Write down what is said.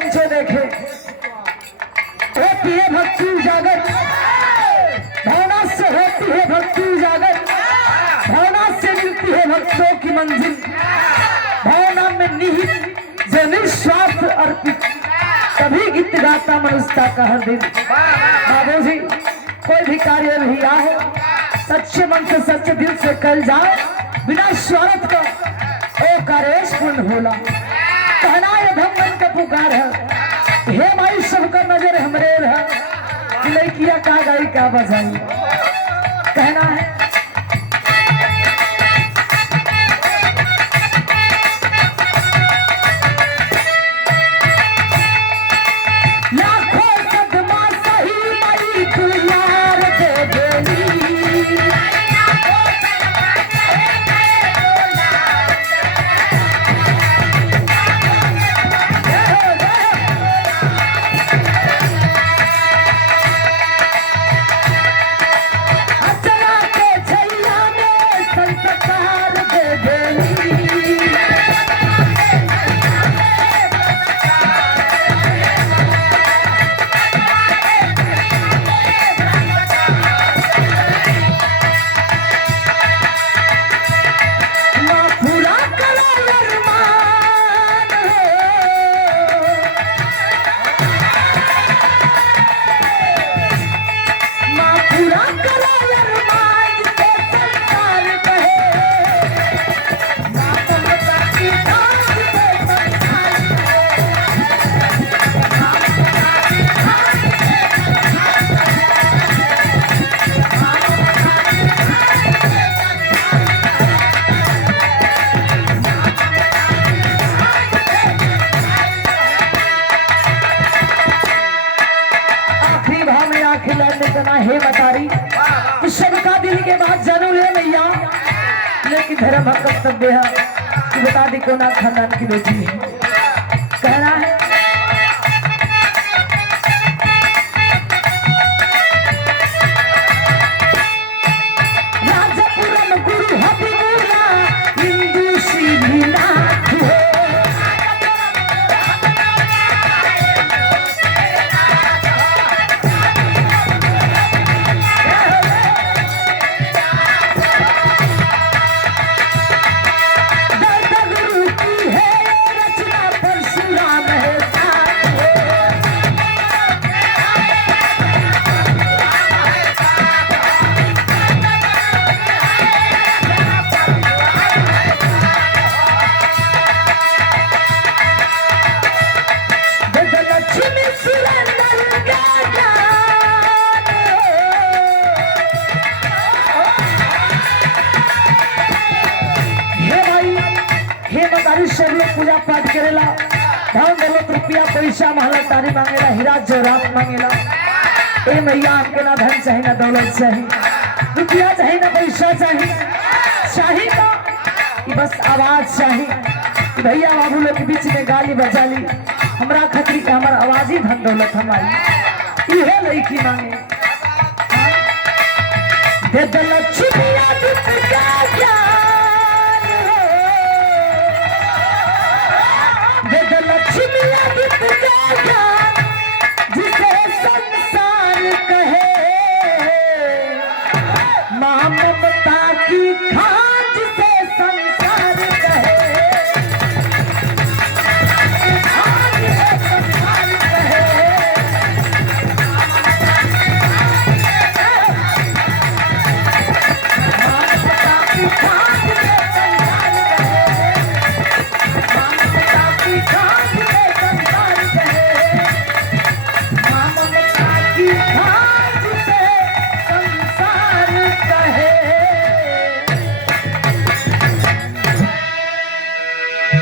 पंचे देखे, होती है भक्ति उजागर, भावना से होती है भक्ति उजागर, भावना से मिलती है भक्तों की मंजिल, भावना में निहित जो निस्वार्थ अर्पित, तभी गीत गाता मनुष्यता का हर दिन। बाबू जी, कोई भी कार्य नहीं आए, सच्चे मन से सच्चे दिल से कल जाए, बिना स्वार्थ का ओ कार्य पूर्ण होला। कहना ये धम्मन का पुकार है, हे माई सबका नजर हमरे रहा, कि लड़किया का गाई का बजाई। कहना है हे मतारी, सबका दिल के बात जानू ले मैया, लेकिन धर्म का कर्तव्य है कि बता दी कौन खानदान की बेटी है। कहना है राजापुरम गुरु हबीबुल्ला हिंदू श्रीनाथ हो। सब लोग पूजा पाठ करेला, धन दौलत रुपया पैसा महला तारी मांगेला, हीरा जवाहरात मांगेला। ए मैया हमके ना धन चाहिए ना दौलत चाहिए, रुपया चाहिए ना पैसा चाहिए, चाहिए तो बस आवाज चाहिए। भैया बाबू लोग के बीच में गाली बजा ली, हमरा खतरी का हमारा आवाज ही धन दौलत हमारी, यह लड़की मांगे दे दौलत